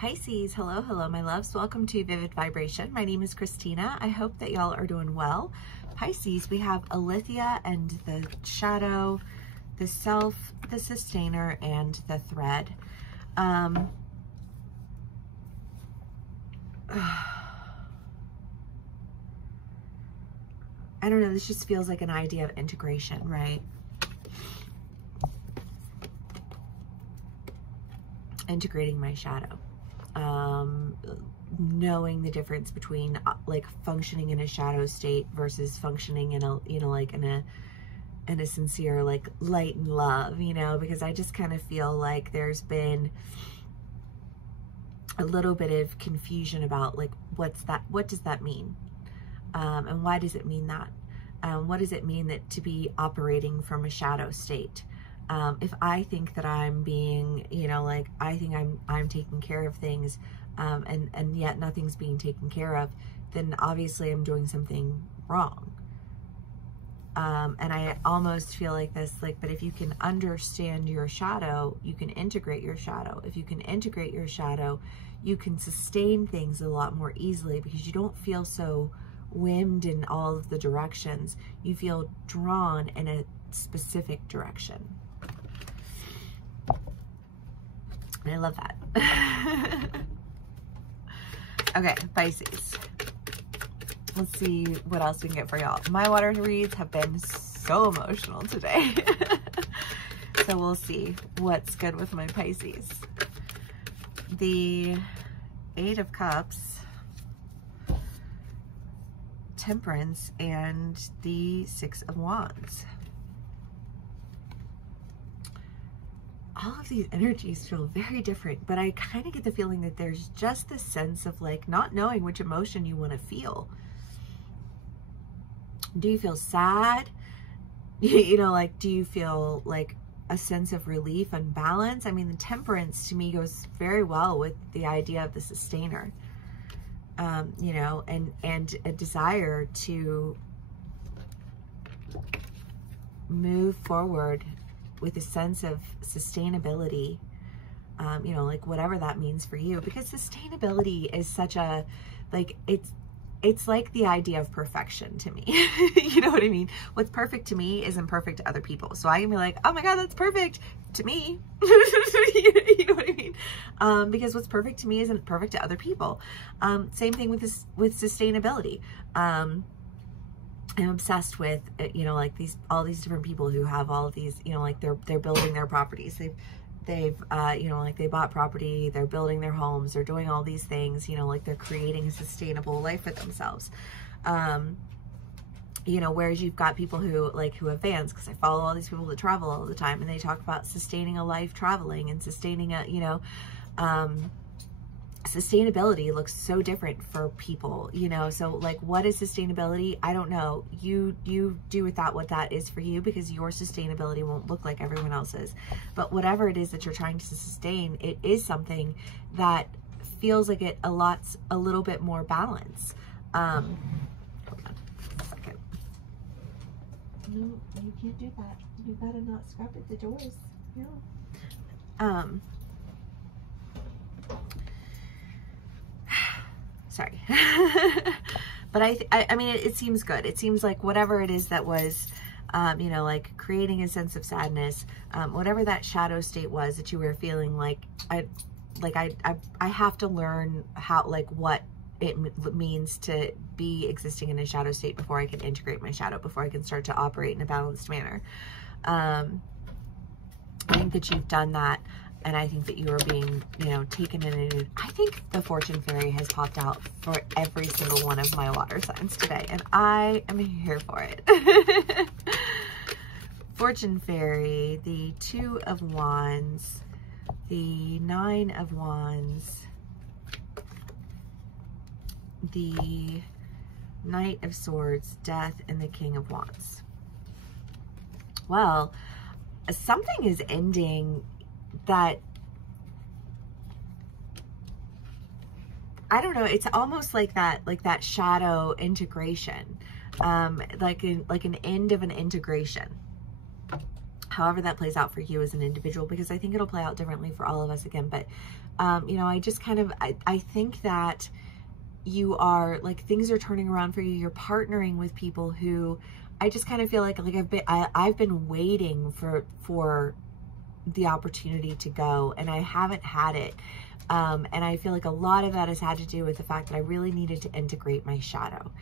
Pisces, hello, my loves. Welcome to Vivid Vibration. My name is Christina. I hope that y'all are doing well. Pisces, we have Alethea and the shadow, the self, the sustainer, and the thread. I don't know, this just feels like an idea of integration, right? Integrating my shadow. Knowing the difference between like functioning in a shadow state versus functioning in a, like in a sincere like light and love, because I just kind of feel like there's been a little bit of confusion about like, what does that mean? And why does it mean that? What does it mean that to be operating from a shadow state? If I think that I'm being, like I think I'm taking care of things, and yet nothing's being taken care of, then obviously I'm doing something wrong. And I almost feel like this, like, but if you can understand your shadow, you can integrate your shadow. If you can integrate your shadow, you can sustain things a lot more easily because you don't feel so whimmed in all of the directions. You feel drawn in a specific direction. And I love that. Okay, Pisces. Let's see what else we can get for y'all. My water reads have been so emotional today. So we'll see what's good with my Pisces. The 8 of Cups, Temperance, and the 6 of Wands. All of these energies feel very different, but I kind of get the feeling that there's just this sense of like not knowing which emotion you want to feel. Do you feel sad? Like, do you feel like a sense of relief and balance? I mean, the Temperance to me goes very well with the idea of the sustainer, and a desire to move forward with a sense of sustainability, like whatever that means for you, because sustainability is such a, like, it's like the idea of perfection to me. You know what I mean? What's perfect to me isn't perfect to other people. So I can be like, oh my God, that's perfect to me. You know what I mean? Because what's perfect to me isn't perfect to other people. Same thing with this, with sustainability. I'm obsessed with, like all these different people who have all of these, like they're building their properties. They've like they bought property, they're building their homes, they're doing all these things, like they're creating a sustainable life for themselves. Whereas you've got people who have vans, because I follow all these people that travel all the time, and they talk about sustaining a life traveling and sustaining a, sustainability looks so different for people, so like, what is sustainability? I don't know. You do with that what that is for you, because your sustainability won't look like everyone else's. But whatever it is that you're trying to sustain, it is something that feels like it a little bit more balance. Hold on a second. No, you can't do that. You gotta not scrap at the doors. No. Sorry. But I mean, it seems good. It seems like whatever it is that was, like creating a sense of sadness, whatever that shadow state was that you were feeling like, I have to learn how, like, what it means to be existing in a shadow state before I can integrate my shadow, before I can start to operate in a balanced manner. I think that you've done that. And I think that you are being, taken in. I think the Fortune Fairy has popped out for every single one of my water signs today. And I am here for it. Fortune Fairy, the 2 of Wands, the 9 of Wands, the Knight of Swords, Death, and the King of Wands. Well, something is ending that, I don't know, it's almost like that shadow integration, like an end of an integration. However that plays out for you as an individual, because I think it'll play out differently for all of us again, but You know, I just kind of, I think that you are like, things are turning around for you. You're partnering with people who I just kind of feel like I've been waiting for the opportunity to go, and I haven't had it. And I feel like a lot of that has had to do with the fact that I really needed to integrate my shadow,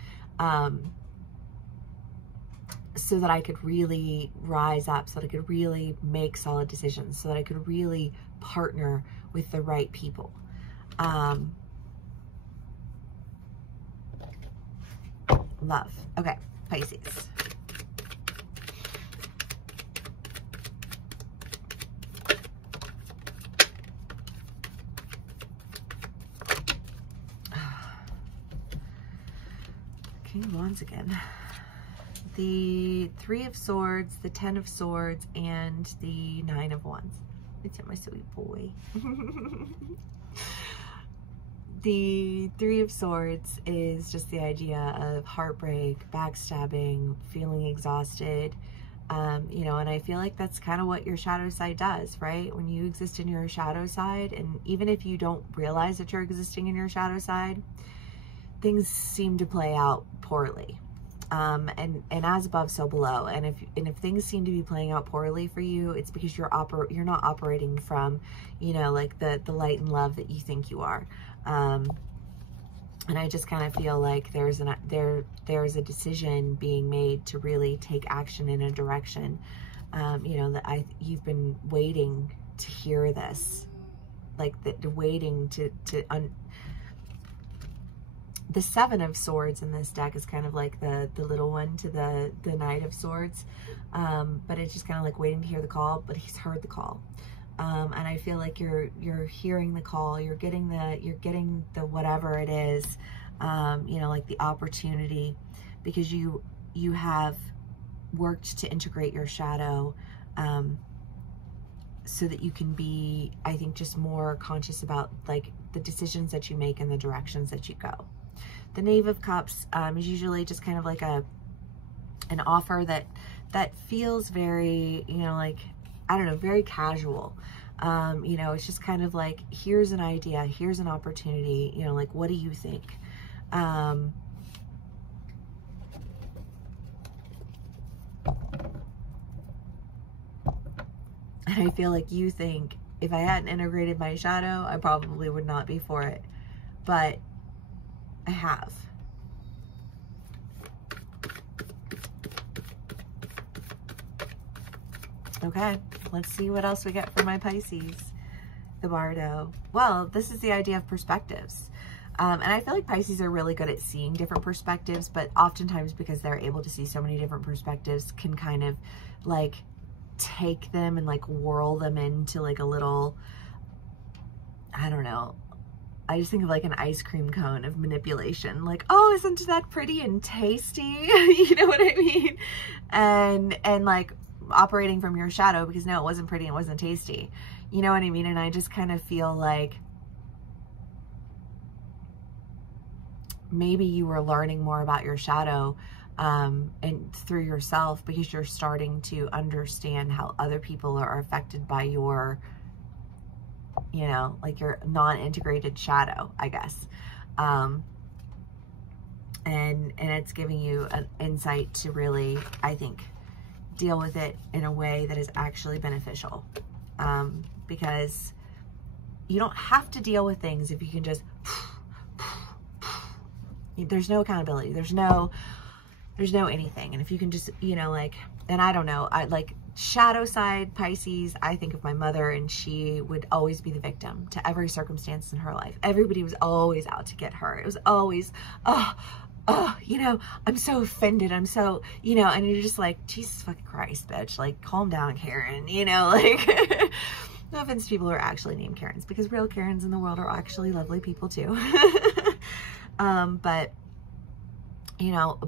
so that I could really rise up, so that I could really make solid decisions, so that I could really partner with the right people. Love. Okay, Pisces. King of Wands again. The Three of Swords, the Ten of Swords, and the Nine of Wands. It's my sweet boy. The Three of Swords is just the idea of heartbreak, backstabbing, feeling exhausted. You know, and I feel like that's kind of what your shadow side does, right? When you exist in your shadow side, and even if you don't realize that you're existing in your shadow side, things seem to play out poorly. And as above, so below. And if things seem to be playing out poorly for you, it's because you're not operating from, you know, like the light and love that you think you are. And I just kind of feel like there's a decision being made to really take action in a direction, you know, that you've been waiting to hear this, like waiting to the Seven of Swords in this deck is kind of like the little one to the Knight of Swords, but it's just kind of like waiting to hear the call. But he's heard the call, and I feel like you're hearing the call. You're getting the whatever it is, you know, like the opportunity, because you have worked to integrate your shadow, so that you can be, I think, just more conscious about like the decisions that you make and the directions that you go. The Knave of Cups is usually just kind of like an offer that feels very, you know, like, I don't know, very casual. You know, it's just kind of like, here's an idea, here's an opportunity, you know, like, what do you think? And I feel like you think, if I hadn't integrated my shadow, I probably would not be for it. But I have. Okay, let's see what else we get for my Pisces. The Bardo. Well, this is the idea of perspectives. And I feel like Pisces are really good at seeing different perspectives, but oftentimes because they're able to see so many different perspectives, can kind of like take them and like whirl them into like a little, I don't know, I just think of like an ice cream cone of manipulation. Like, oh, isn't that pretty and tasty? You know what I mean? And like operating from your shadow, because no, it wasn't pretty and it wasn't tasty. You know what I mean? And I just kind of feel like maybe you were learning more about your shadow and through yourself, because you're starting to understand how other people are affected by your, you know, like your non-integrated shadow, I guess. And it's giving you an insight to really, I think, deal with it in a way that is actually beneficial. Because you don't have to deal with things if you can just, there's no accountability. There's no anything. And if you can just, you know, like, and I don't know, I like shadow side Pisces, I think of my mother, and she would always be the victim to every circumstance in her life. Everybody was always out to get her. It was always, oh, you know, I'm so offended. I'm so, you know, and you're just like, Jesus fucking Christ, bitch. Like, calm down, Karen, you know, like, no offense to people who are actually named Karens, because real Karens in the world are actually lovely people too. But, you know,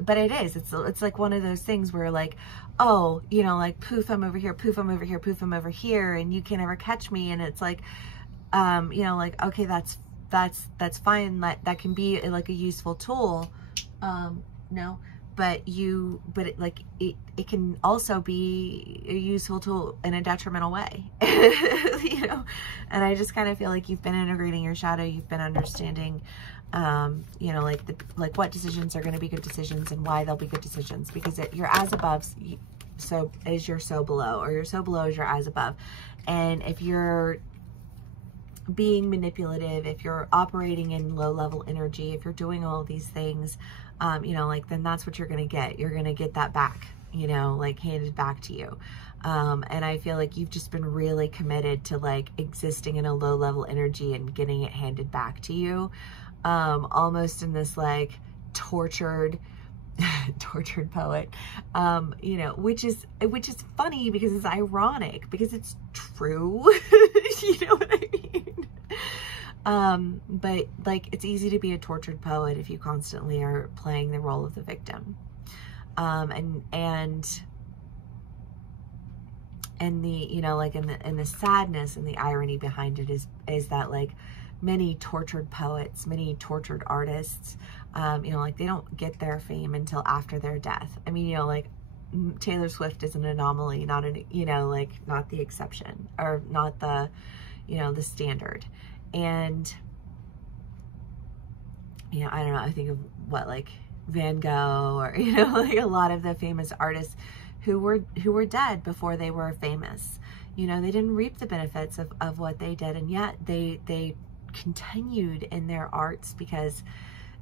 but it is, it's like one of those things where like, oh, you know, like poof, I'm over here, poof, I'm over here, poof, I'm over here, and you can't ever catch me. And it's like, you know, like, okay, that's fine. That can be like a useful tool, no, but it can also be a useful tool in a detrimental way, you know. And I just kind of feel like you've been integrating your shadow. You've been understanding, you know, like what decisions are going to be good decisions and why they'll be good decisions, because you're as above, so is your so below, or your so below is your as above. And if you're being manipulative, if you're operating in low level energy, if you're doing all these things, you know, like, then that's what you're going to get. You're going to get that back, you know, like handed back to you. And I feel like you've just been really committed to like existing in a low level energy and getting it handed back to you. Almost in this like tortured poet, you know, which is funny because it's ironic, because it's true. You know what I mean? But like, it's easy to be a tortured poet if you constantly are playing the role of the victim. And the, you know, like in the sadness and the irony behind it is that like many tortured poets, many tortured artists, you know, like they don't get their fame until after their death. I mean, you know, like Taylor Swift is an anomaly, not an, you know, like not the exception, or not the, you know, the standard. And, you know, I don't know, I think of what, like Van Gogh, or, you know, like a lot of the famous artists who were dead before they were famous. You know, they didn't reap the benefits of what they did, and yet they continued in their arts because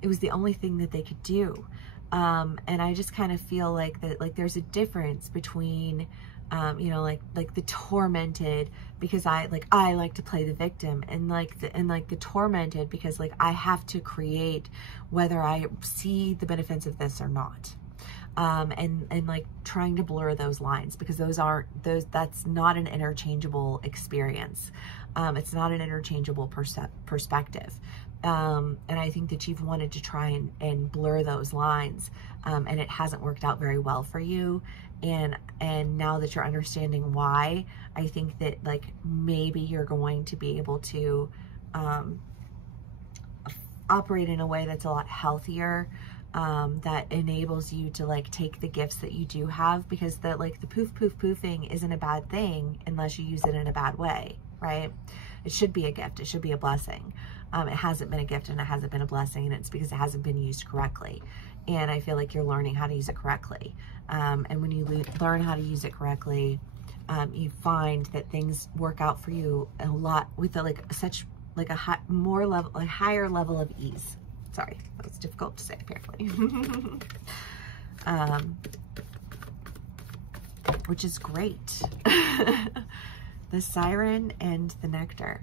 it was the only thing that they could do. And I just kind of feel like that, like there's a difference between, you know, like the tormented because I like to play the victim, and like the tormented because like I have to create whether I see the benefits of this or not. And like trying to blur those lines, because that's not an interchangeable experience. It's not an interchangeable perspective. And I think that you've wanted to try and blur those lines, and it hasn't worked out very well for you. And now that you're understanding why, I think that like maybe you're going to be able to operate in a way that's a lot healthier, that enables you to like take the gifts that you do have, because the poofing isn't a bad thing unless you use it in a bad way, right? It should be a gift. It should be a blessing. It hasn't been a gift and it hasn't been a blessing, and it's because it hasn't been used correctly. And I feel like you're learning how to use it correctly. And when you learn how to use it correctly, you find that things work out for you a lot with a higher level of ease. Sorry, that was difficult to say apparently. Which is great. The siren and the nectar.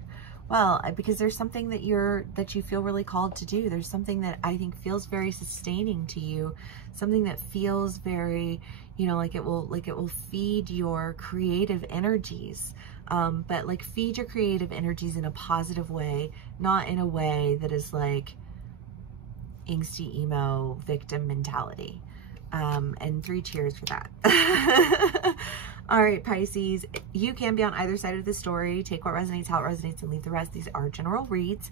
Well, because there's something that you feel really called to do. There's something that I think feels very sustaining to you. Something that feels very, you know, like it will feed your creative energies. But like feed your creative energies in a positive way, not in a way that is like angsty emo victim mentality. And 3 cheers for that. All right, Pisces, you can be on either side of the story. Take what resonates, how it resonates, and leave the rest. These are general reads.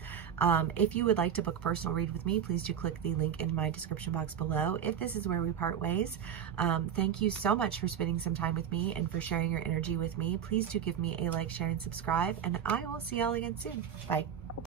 If you would like to book a personal read with me, please do click the link in my description box below. If this is where we part ways, thank you so much for spending some time with me and for sharing your energy with me. Please do give me a like, share, and subscribe, and I will see y'all again soon. Bye.